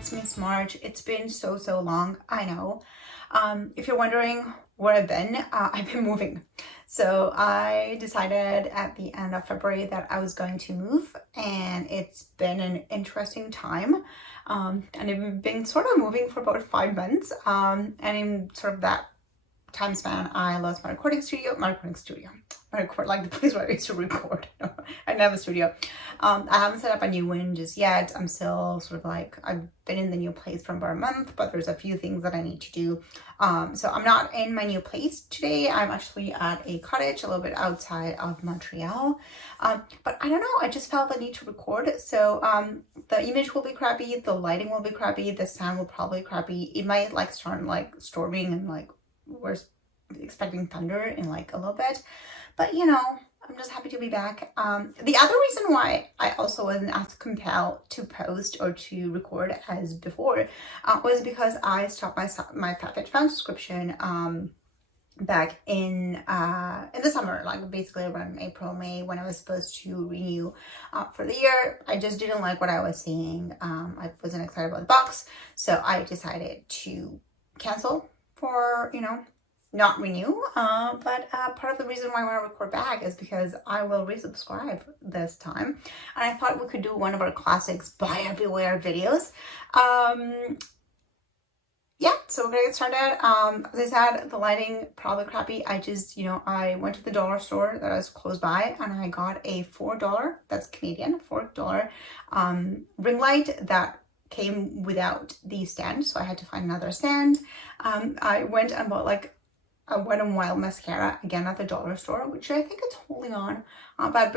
it's Miss March. It's been so long, I know. If you're wondering where I've been, I've been moving. So I decided at the end of February that I was going to move, and it's been an interesting time. And I've been sort of moving for about 5 months. And in sort of that time span, I lost my recording studio. I record like the place where I used to record. I didn't have a studio. I haven't set up a new one just yet. I'm still sort of like, I've been in the new place for about a month, but there's a few things that I need to do. So I'm not in my new place today. I'm actually at a cottage a little bit outside of Montreal. But I don't know, I just felt the need to record. So the image will be crappy, the lighting will be crappy, the sound will probably be crappy. It might like start like storming and like we're expecting thunder in like a little bit, but you know, I'm just happy to be back. The other reason why I also wasn't as compelled to post or to record as before was because I stopped my FabFitFun subscription back in the summer, like basically around April, May, when I was supposed to renew for the year. I just didn't like what I was seeing. I wasn't excited about the box, so I decided to cancel for, you know, not renew. But part of the reason why I want to record back is because I will resubscribe this time, and I thought we could do one of our classics buyer beware videos. Yeah, so we're gonna get started. As I said, the lighting probably crappy. I just, you know, I went to the dollar store that was close by and I got a $4, that's Canadian, $4 ring light that came without the stand, so I had to find another stand. I went and bought like a Wet n Wild mascara, again at the dollar store, which I think it's holding on, but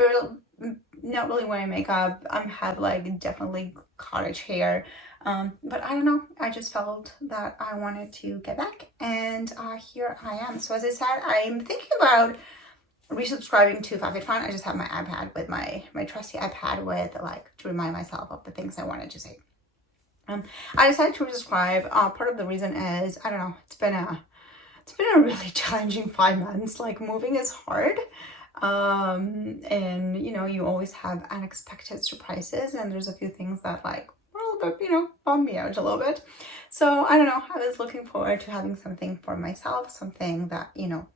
not really wearing makeup. I have like definitely cottage hair, but I don't know, I just felt that I wanted to get back, and here I am. So as I said, I'm thinking about resubscribing to FabFitFun. I just have my iPad with my trusty iPad with like to remind myself of the things I wanted to say. I decided to resubscribe. Part of the reason is, I don't know, it's been a really challenging 5 months. Like, moving is hard. And you know, you always have unexpected surprises, and there's a few things that like, well, you know, bum me out a little bit. So I don't know, I was looking forward to having something for myself, something that, you know,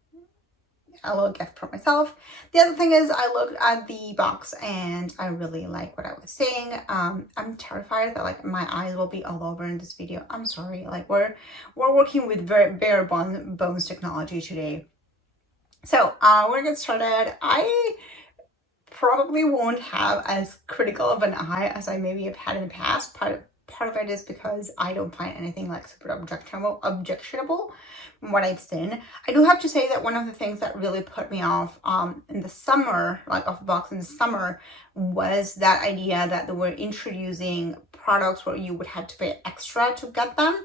a little gift for myself. The other thing is, I looked at the box and I really like what I was saying. I'm terrified that like my eyes will be all over in this video. I'm sorry, like we're working with very bare bones technology today. So we're gonna get started. I probably won't have as critical of an eye as I maybe have had in the past. Part of it is because I don't find anything like super objectionable from what I've seen. I do have to say that one of the things that really put me off in the summer, like off the box in the summer, was that idea that they were introducing products where you would have to pay extra to get them.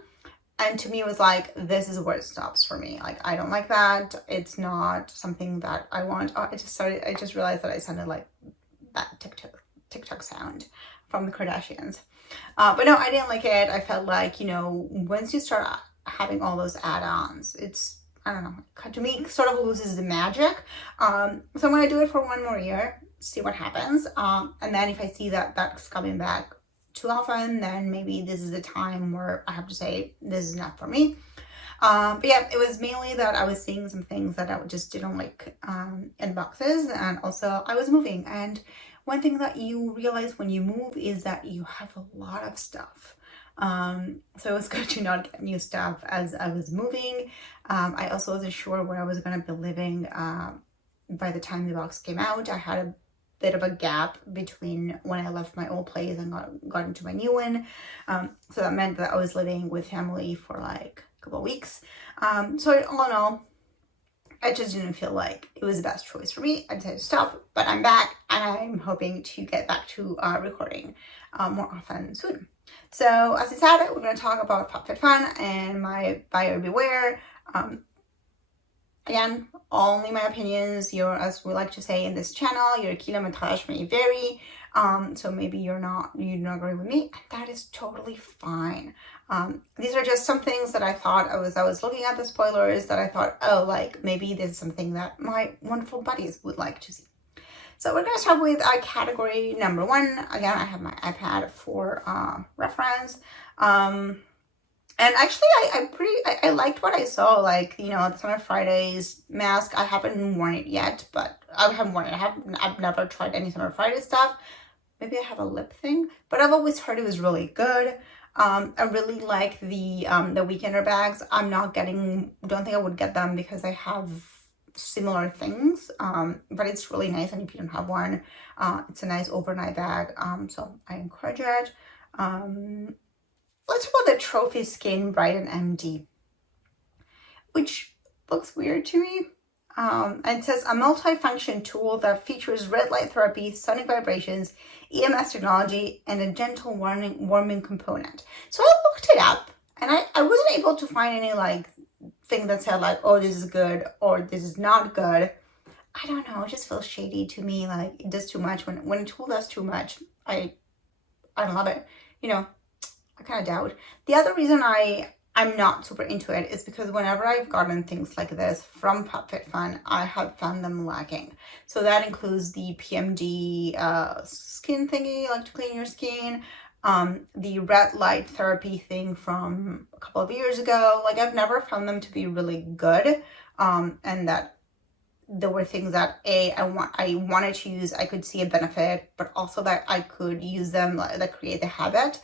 And to me, it was like, this is where it stops for me. Like, I don't like that. It's not something that I want. I just realized that I sounded like that TikTok sound from the Kardashians. But no, I didn't like it. I felt like, you know, once you start having all those add-ons, it's, I don't know, to me, it sort of loses the magic. So I'm going to do it for 1 more year, see what happens. And then if I see that that's coming back too often, then maybe this is the time where I have to say, this is not for me. But yeah, it was mainly that I was seeing some things that I just didn't like in boxes, and also I was moving, and one thing that you realize when you move is that you have a lot of stuff. So it was good to not get new stuff as I was moving. I also wasn't sure where I was going to be living by the time the box came out. I had a bit of a gap between when I left my old place and got into my new one. So that meant that I was living with family for like a couple of weeks. So all in all, I just didn't feel like it was the best choice for me. I decided to stop, but I'm back and I'm hoping to get back to recording more often soon. So as I said, we're going to talk about FabFitFun and my buyer beware. Again, only my opinions. As we like to say in this channel, your kilometrage may vary. So maybe you don't agree with me, and that is totally fine. These are just some things that I thought I was looking at the spoilers that I thought, oh, like maybe this is something that my wonderful buddies would like to see. So we're gonna start with category number 1. Again, I have my iPad for reference. And actually, I liked what I saw. Like, you know, the Summer Fridays mask. I haven't worn it yet, but I haven't worn it. I've never tried any Summer Friday stuff. Maybe I have a lip thing, but I've always heard it was really good. I really like the Weekender bags. Don't think I would get them because I have similar things. But it's really nice, and if you don't have one, it's a nice overnight bag. So I encourage it. Let's talk about the Trophy Skin Brighten MD, which looks weird to me. And it says a multi-function tool that features red light therapy, sonic vibrations, EMS technology, and a gentle warming component. So I looked it up, and I wasn't able to find any like thing that said like, oh, this is good or this is not good. I don't know. It just feels shady to me. Like it does too much. When a tool does too much, I don't love it. You know, I kind of doubt. The other reason I'm not super into it is because whenever I've gotten things like this from FabFitFun, I have found them lacking. So that includes the PMD skin thingy, like to clean your skin, the red light therapy thing from a couple of years ago. Like I've never found them to be really good, and that there were things that I wanted to use, I could see a benefit, but also that I could use them that create the habit.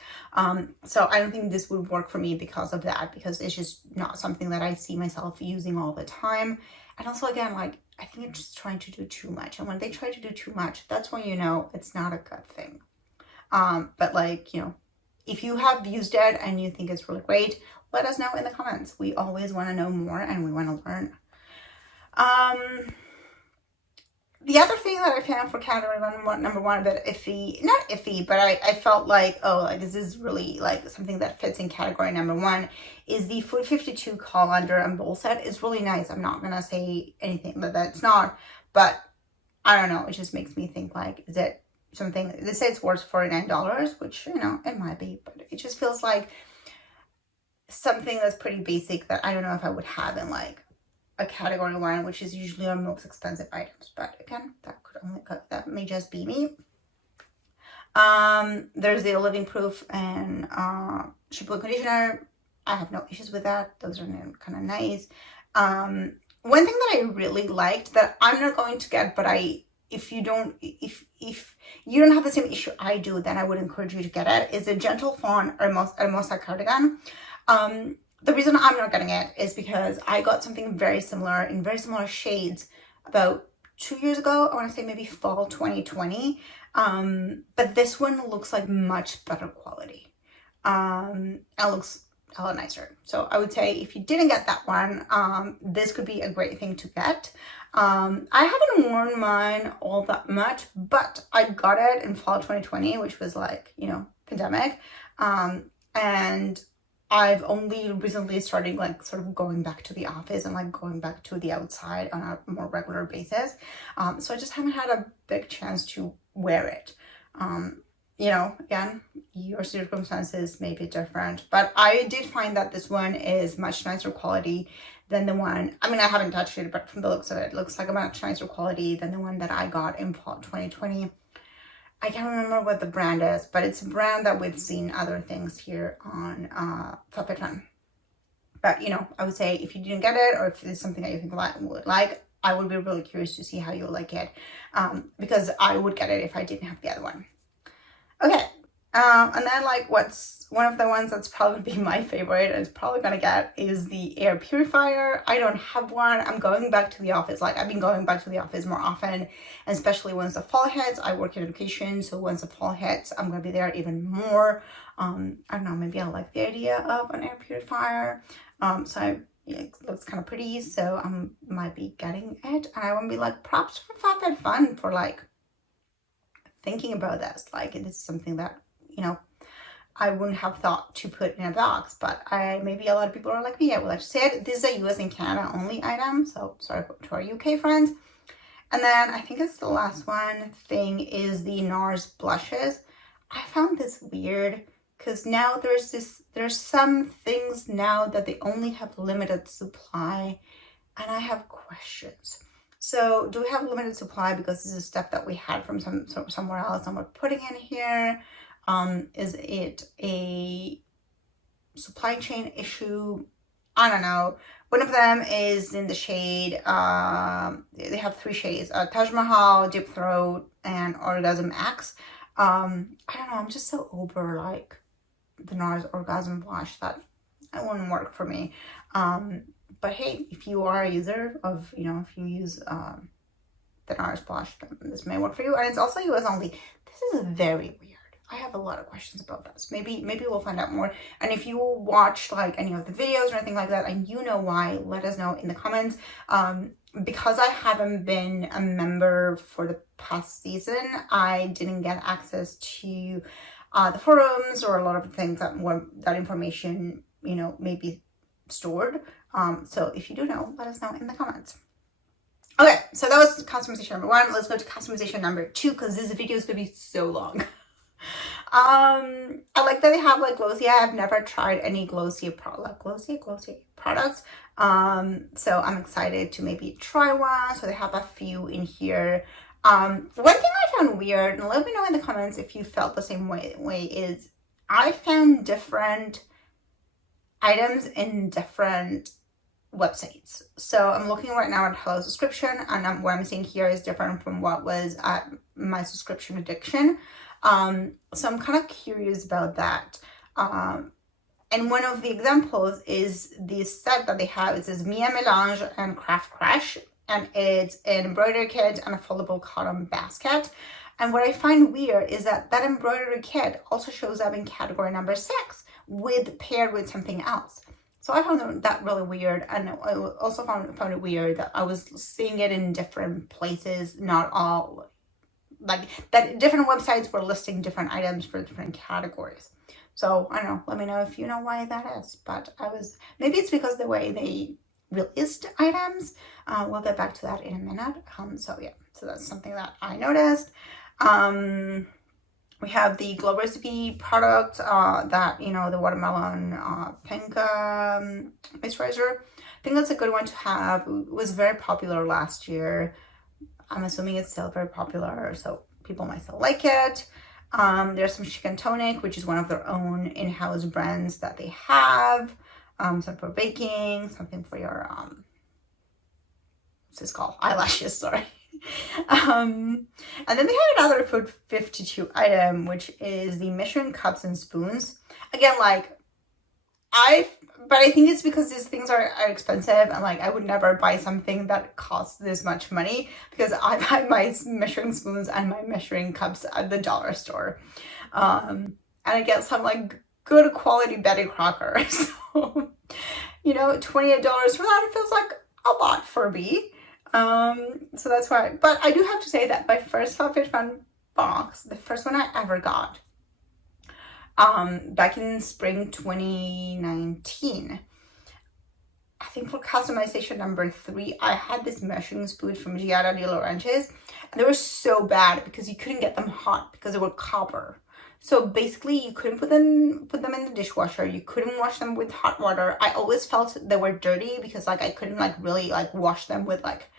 So I don't think this would work for me because of that, because it's just not something that I see myself using all the time. And also, again, like I think it's just trying to do too much, and when they try to do too much, that's when you know it's not a good thing. But like, you know, if you have used it and you think it's really great, let us know in the comments. We always want to know more and we want to learn. The other thing that I found for category number 1, a bit iffy, not iffy, but I felt like, oh, like this is really like something that fits in category number 1, is the Food 52 colander and bowl set. It's really nice. I'm not gonna say anything that that's not, but I don't know. It just makes me think like, is it something, they say it's worth $49, which, you know, it might be, but it just feels like something that's pretty basic that I don't know if I would have in like a category 1, which is usually our most expensive items. But again, that may just be me. There's the Living Proof and shampoo conditioner. I have no issues with that. Those are kind of nice. One thing that I really liked that I'm not going to get, but if you don't have the same issue I do, then I would encourage you to get it, is a Gentle Fawn Hermosa cardigan. The reason I'm not getting it is because I got something very similar in very similar shades about 2 years ago. I want to say maybe fall 2020. But this one looks like much better quality. And looks a lot nicer. So I would say if you didn't get that one, this could be a great thing to get. I haven't worn mine all that much, but I got it in fall 2020, which was like, you know, pandemic. And I've only recently started like sort of going back to the office and like going back to the outside on a more regular basis. So I just haven't had a big chance to wear it. You know, again, your circumstances may be different, but I did find that this one is much nicer quality than the one, I mean, I haven't touched it, but from the looks of it, looks like a much nicer quality than the one that I got in fall 2020. I can't remember what the brand is, but it's a brand that we've seen other things here on FabFitFun. But, you know, I would say if you didn't get it, or if it's something that you think would like, I would be really curious to see how you like it, because I would get it if I didn't have the other one. Okay, and then like what's one of the ones that's probably be my favorite and it's probably gonna get is the air purifier. I don't have one. I'm going back to the office. Like I've been going back to the office more often, and especially once the fall hits. I work in education, so once the fall hits, I'm gonna be there even more. I don't know, maybe I like the idea of an air purifier. It looks kind of pretty, so I might be getting it. And I want to be like, props for FabFitFun for like thinking about this. Like it is something that, you know, I wouldn't have thought to put in a box, but maybe a lot of people are like me. I would like to say it. This is a US and Canada only item, so sorry to our UK friends. And then I think it's the last one thing is the NARS blushes. I found this weird because now there's some things now that they only have limited supply, and I have questions. So do we have a limited supply because this is stuff that we had from somewhere else and we're putting in here? Is it a supply chain issue? I don't know. One of them is in the shade, they have 3 shades, Taj Mahal, Deep Throat, and Orgasm X. I don't know, I'm just so over like the NARS Orgasm Blush that it wouldn't work for me. But hey, if you are a user of, you know, if you use the NARS Blush, then this may work for you. And it's also US only. This is very weird. I have a lot of questions about this. Maybe we'll find out more. And if you watched like any of the videos or anything like that and you know why, let us know in the comments. Because I haven't been a member for the past season, I didn't get access to the forums or a lot of the things that information, you know, may be stored. So if you do know, let us know in the comments. Okay, so that was customization number 1. Let's go to customization number 2 because this video is gonna be so long. I like that they have like Glossier. I've never tried any Glossier products. So I'm excited to maybe try one. So they have a few in here. One thing I found weird, and let me know in the comments if you felt the same way, is I found different items in different websites. So I'm looking right now at Hello Subscription, and what I'm seeing here is different from what was at My Subscription Addiction. So I'm kind of curious about that. And one of the examples is this set that they have. It says Mia Melange and Craft Crash, and it's an embroidery kit and a foldable cotton basket. And what I find weird is that embroidery kit also shows up in category number 6 paired with something else. So I found that really weird, and I also found it weird that I was seeing it in different places, not all, like that different websites were listing different items for different categories. So I don't know, let me know if you know why that is, but maybe it's because the way they released items. We'll get back to that in a minute. So yeah, so that's something that I noticed. We have the Glow Recipe product, that, you know, the watermelon pink moisturizer. I think that's a good one to have. It was very popular last year. I'm assuming it's still very popular, so people might still like it. There's some Chicken Tonic, which is one of their own in-house brands that they have. Some for baking, something for your, what's this called? Eyelashes, sorry. And then they have another Food 52 item, which is the measuring cups and spoons. Again, like, but I think it's because these things are expensive, and like I would never buy something that costs this much money, because I buy my measuring spoons and my measuring cups at the dollar store. And I get some like good quality Betty Crocker. So, you know, $28 for that, it feels like a lot for me. So that's why, but I do have to say that my first FabFitFun box, the first one I ever got, back in spring 2019, I think for customization number 3, I had this measuring spoon from Giada de Laurentiis, and they were so bad because you couldn't get them hot because they were copper. So basically you couldn't put them in the dishwasher. You couldn't wash them with hot water. I always felt they were dirty because like I couldn't like really like wash them with like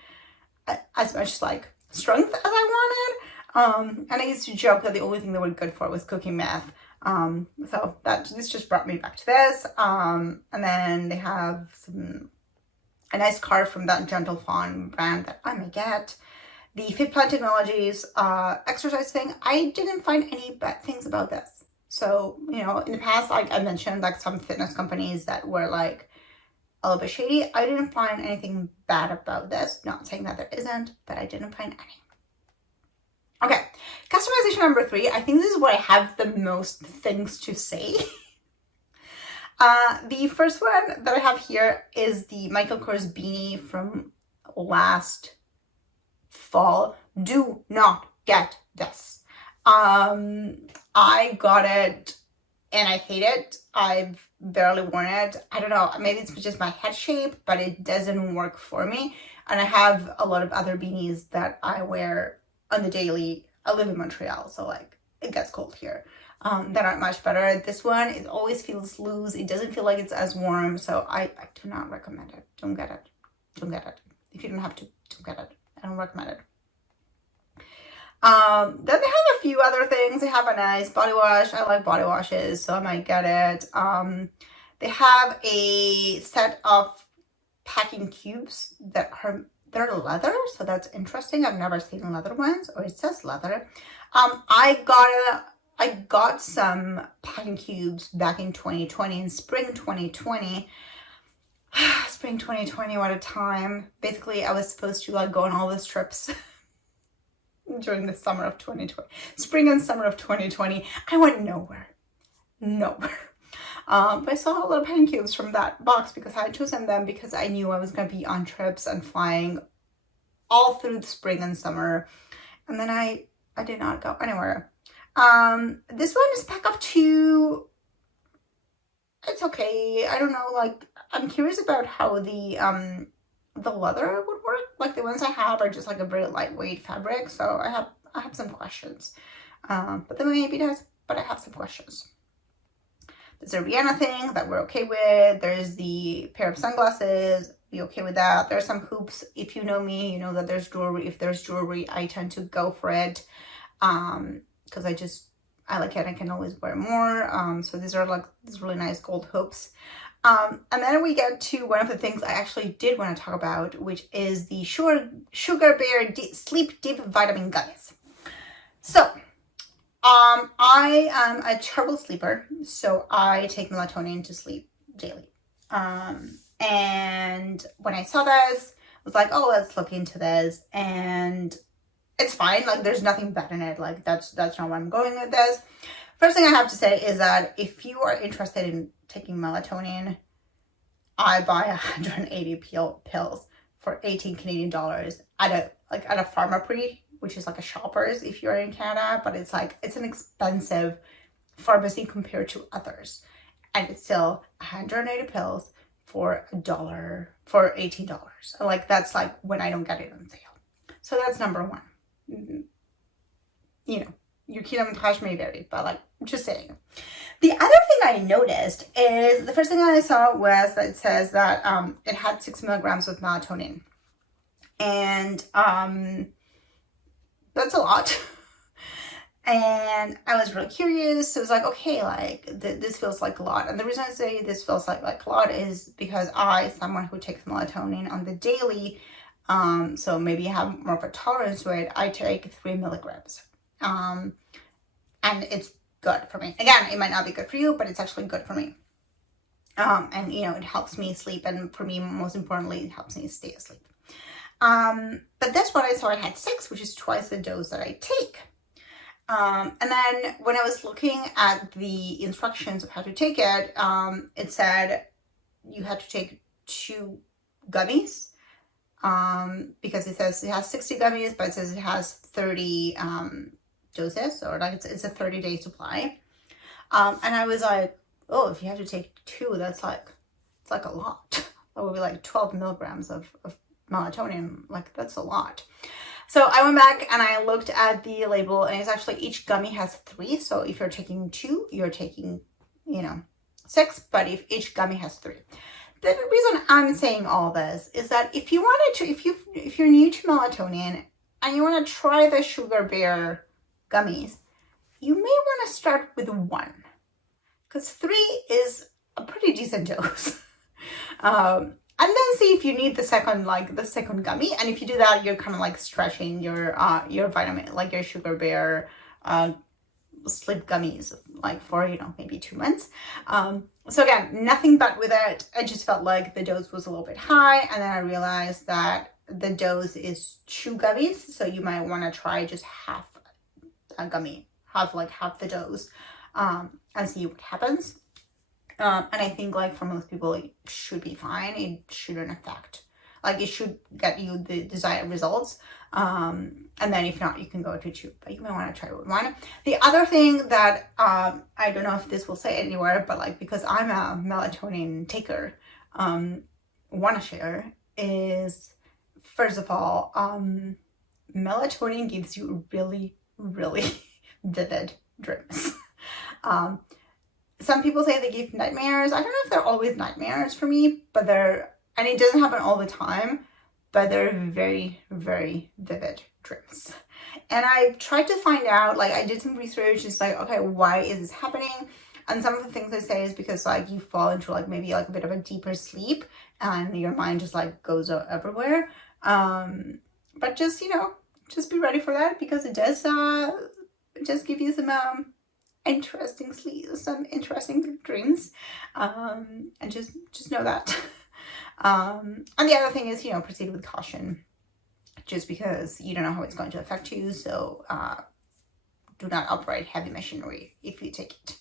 as much like strength as I wanted. And I used to joke that the only thing they were good for was cooking meth. So this just brought me back to this. And then they have a nice card from that Gentle Fawn brand that I may get. The FitPlan Technologies exercise thing, I didn't find any bad things about this. So, you know, in the past, like I mentioned, like some fitness companies that were like a little bit shady. I didn't find anything bad about this. Not saying that there isn't, but I didn't find any. Okay, customization number 3. I think this is where I have the most things to say. The first one that I have here is the Michael Kors beanie from last fall. Do not get this. I got it and I hate it. I've barely worn it. I don't know, maybe it's just my head shape, but it doesn't work for me. And I have a lot of other beanies that I wear on the daily. I live in Montreal, so like it gets cold here. That aren't much better. This one, it always feels loose. It doesn't feel like it's as warm, so I do not recommend it. Don't get it. Don't get it. If you don't have to, don't get it. I don't recommend it. Then they have a few other things. They have a nice body wash. I like body washes, so I might get it. They have a set of packing cubes that they're leather, so that's interesting. I've never seen leather ones, or it says leather. I got some packing cubes back in 2020, in spring 2020. Spring 2020, what a time. Basically, I was supposed to like go on all these trips during the summer of 2020, spring and summer of 2020. I went nowhere. But I saw a lot of packing cubes from that box because I had chosen them because I knew I was going to be on trips and flying all through the spring and summer. And then I did not go anywhere. This one is pack of 2. It's okay. I don't know, like, I'm curious about how the leather would work. Like, the ones I have are just like a very lightweight fabric, so I have some questions. But then maybe it does, but I have some questions. There's a Rihanna thing that we're okay with. There's the pair of sunglasses. Be okay with that. There's some hoops. If you know me, you know that there's jewelry. If there's jewelry, I tend to go for it. Because I like it. I can always wear more. So these are like these really nice gold hoops. And then we get to one of the things I actually did want to talk about, which is the Sugar Bear Sleep Deep Vitamin Gummies. So, I am a terrible sleeper, so I take melatonin to sleep daily. And when I saw this, I was like, oh, let's look into this. And it's fine. Like, there's nothing bad in it. Like, that's not where I'm going with this. First thing I have to say is that if you are interested in taking melatonin, I buy 180 pills for 18 Canadian dollars at a pharmacy, which is like a Shoppers if you're in Canada, but it's an expensive pharmacy compared to others. And it's still 180 pills for $1 for $18. Like, that's like when I don't get it on sale. So that's number one. You know, your kilometrage may vary, but like, just saying. The other thing I noticed is the first thing I saw was that it says that it had 6 milligrams of melatonin. And that's a lot. And I was really curious. So it was like, okay, like this feels like a lot. And the reason I say this feels like a lot is because someone who takes melatonin on the daily, so maybe have more of a tolerance to it, I take 3 milligrams. And it's good for me. Again, it might not be good for you, but it's actually good for me. And you know, it helps me sleep. And for me, most importantly, it helps me stay asleep. But this one I saw it had 6, which is twice the dose that I take. And then when I was looking at the instructions of how to take it, it said you had to take 2 gummies, because it says it has 60 gummies, but it says it has 30 doses, or like it's a 30-day supply. And I was like, oh, if you have to take 2, it's like a lot. That would be like 12 milligrams of melatonin. Like, that's a lot. So I went back and I looked at the label, and it's actually each gummy has 3. So if you're taking 2, you're taking, 6, but if each gummy has 3. The reason I'm saying all this is that if you wanted to, if you're new to melatonin and you want to try the Sugar Bear gummies, you may want to start with 1, because 3 is a pretty decent dose. And then see if you need the second gummy. And if you do that, you're kind of like stretching your vitamin, like your Sugar Bear sleep gummies, like for, maybe 2 months. So again, nothing bad with it. I just felt like the dose was a little bit high. And then I realized that the dose is 2 gummies. So you might want to try just half a gummy, half the dose, and see what happens. And I think, like, for most people, it should be fine. It shouldn't affect, like, it should get you the desired results. And then if not, you can go to 2, but you may want to try with 1. The other thing that, I don't know if this will say anywhere, but like, because I'm a melatonin taker, want to share is, first of all, melatonin gives you really, really vivid dreams. Some people say they give nightmares. I don't know if they're always nightmares for me, but and it doesn't happen all the time, but they're very, very vivid dreams. And I tried to find out, like I did some research, it's like, okay, why is this happening? And some of the things they say is because like you fall into like maybe like a bit of a deeper sleep and your mind just like goes everywhere. But just, you know, just be ready for that, because it does just give you some interesting sleep, some interesting dreams. And just know that. And the other thing is, you know, proceed with caution, just because you don't know how it's going to affect you. So do not operate heavy machinery if you take it.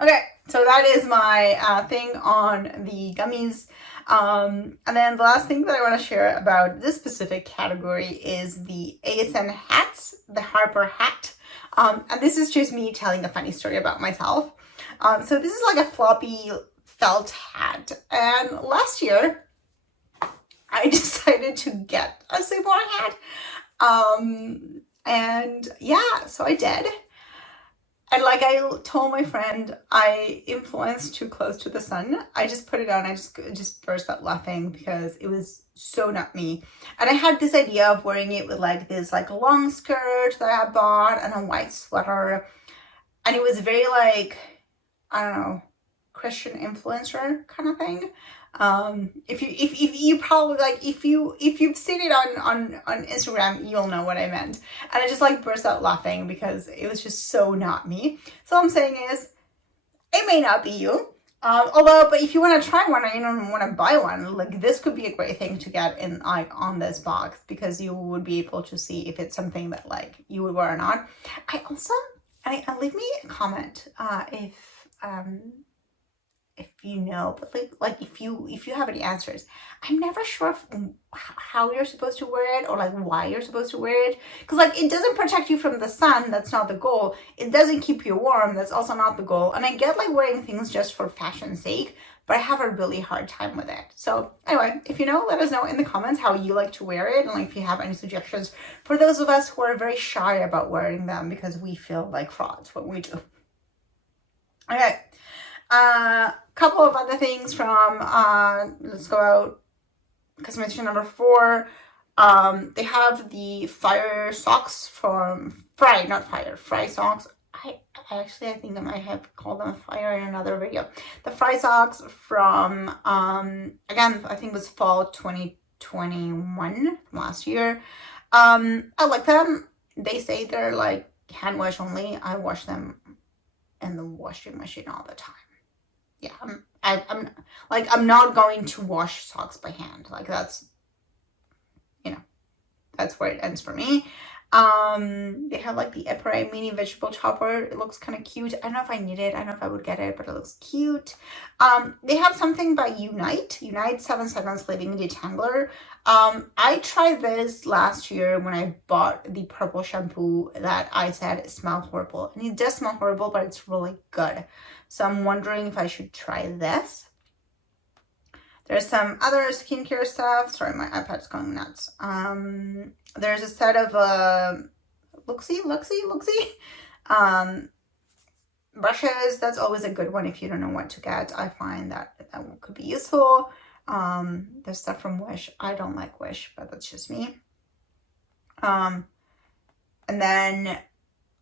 Okay, so that is my thing on the gummies. And then the last thing that I want to share about this specific category is the ASN hats, the Harper hat. And this is just me telling a funny story about myself. So this is like a floppy felt hat. And last year, I decided to get a similar hat. And yeah, so I did. And like I told my friend, I influenced too close to the sun. I just put it on. I just burst out laughing because it was so not me. And I had this idea of wearing it with like this like long skirt that I had bought and a white sweater. And it was very like, I don't know, Christian influencer kind of thing. If you probably like, if you've seen it on Instagram, you'll know what I meant. And I just like burst out laughing because it was just so not me. So all I'm saying is, it may not be you. But if you want to try one or you don't want to buy one, like this could be a great thing to get in like on this box, because you would be able to see if it's something that like you would wear or not. I also, and leave me a comment if you know, but like if you have any answers. I'm never sure how you're supposed to wear it, or like why you're supposed to wear it, because like it doesn't protect you from the sun. That's not the goal. It doesn't keep you warm. That's also not the goal. And I get like wearing things just for fashion's sake, but I have a really hard time with it. So anyway, if you know, let us know in the comments how you like to wear it, and like if you have any suggestions for those of us who are very shy about wearing them because we feel like frauds when we do. Okay. Couple of other things from let's go out customization number 4. They have the fire socks from Fry socks. I think I might have called them fire in another video. The Fry socks from again, I think it was fall 2021 last year. I like them. They say they're like hand wash only. I wash them in the washing machine all the time. Yeah, I'm not going to wash socks by hand. Like that's, you know, that's where it ends for me. They have like the Epray mini vegetable chopper. It looks kind of cute. I don't know if I need it. I don't know if I would get it, but it looks cute. They have something by Unite 7 Seconds Leave-In Detangler. I tried this last year when I bought the purple shampoo that I said smelled horrible. And it does smell horrible, but it's really good. So I'm wondering if I should try this. There's some other skincare stuff. Sorry, my iPad's going nuts. There's a set of Luxie brushes. That's always a good one if you don't know what to get. I find that one could be useful. There's stuff from Wish. I don't like Wish, but that's just me. And then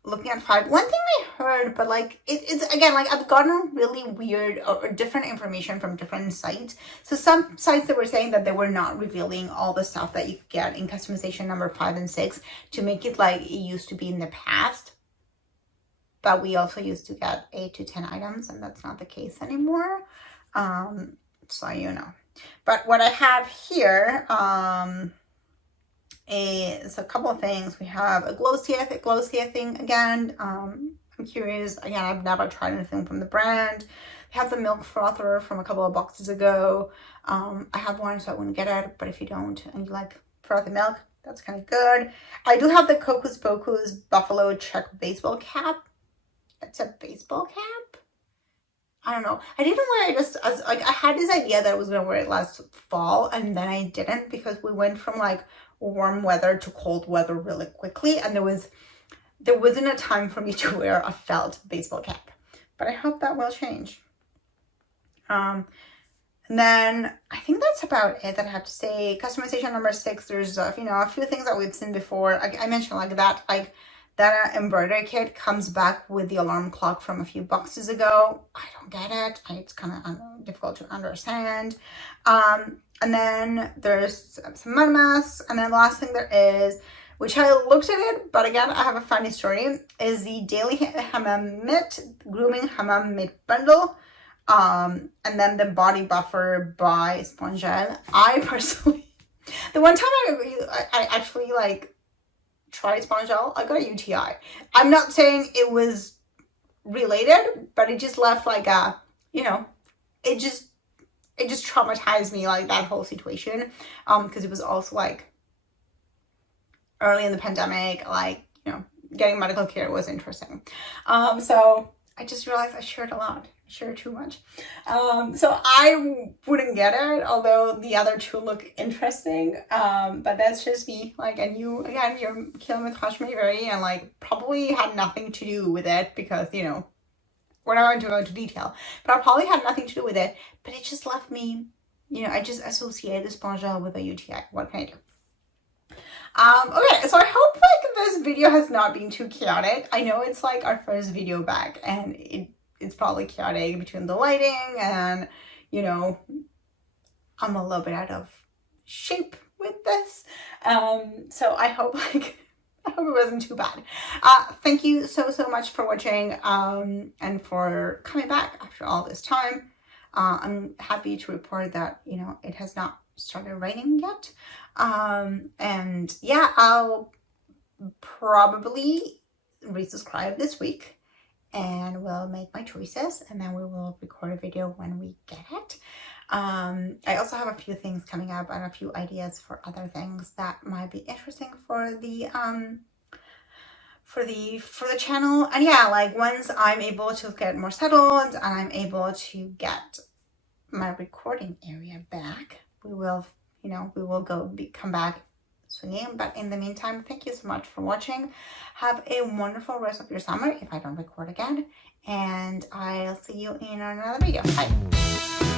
looking at 5, one thing I heard, but like it's again, like I've gotten really weird or different information from different sites. So some sites that were saying that they were not revealing all the stuff that you could get in customization number 5 and 6 to make it like it used to be in the past. But we also used to get 8 to 10 items, and that's not the case anymore. So you know. But what I have here is a couple of things. We have a glow thing again. I'm curious. Again, I've never tried anything from the brand. We have the milk frother from a couple of boxes ago. I have one, so I wouldn't get it. But if you don't and you like frothy milk, that's kind of good. I do have the Cocos Pocos Buffalo Check baseball cap. It's a baseball cap. I don't know. I didn't wear it I had this idea that I was gonna wear it last fall, and then I didn't because we went from like warm weather to cold weather really quickly, and there wasn't a time for me to wear a felt baseball cap. But I hope that will change. And And then I think that's about it that I have to say. Customization number 6, there's you know, a few things that we've seen before. I mentioned like that embroidery kit comes back with the alarm clock from a few boxes ago. I don't get it. It's kind of difficult to understand. And then there's some mud masks. And then the last thing there is, which I looked at it, but again, I have a funny story, is the Daily Hammam Mitt Grooming Hammam Mitt Bundle. And then the Body Buffer by Spongel. I personally, the one time I actually like tried Spongel, I got a UTI. I'm not saying it was related, but it just left like a, you know, it just traumatized me, like that whole situation. Because it was also like early in the pandemic, like, you know, getting medical care was interesting. So I just realized I shared a lot. Share too much. So I wouldn't get it, although the other two look interesting. But that's just me. Like, and you, again, you're killing with Hashmiri and like probably had nothing to do with it because, you know, we're not going to go into detail, but I probably had nothing to do with it, but it just left me, you know, I just associated the Spongel with a UTI. What can I do? Okay, so I hope like this video has not been too chaotic. I know it's like our first video back and it's probably chaotic between the lighting and, you know, I'm a little bit out of shape with this. So I hope like, I hope it wasn't too bad. Thank you so much for watching and for coming back after all this time. I'm happy to report that, you know, it has not started raining yet. And yeah, I'll probably resubscribe this week and we'll make my choices and then we will record a video when we get it. I also have a few things coming up and a few ideas for other things that might be interesting for the channel. And yeah, like once I'm able to get more settled and I'm able to get my recording area back, we will, you know, we will come back swinging. But in the meantime, thank you so much for watching. Have a wonderful rest of your summer if I don't record again, and I'll see you in another video. Bye.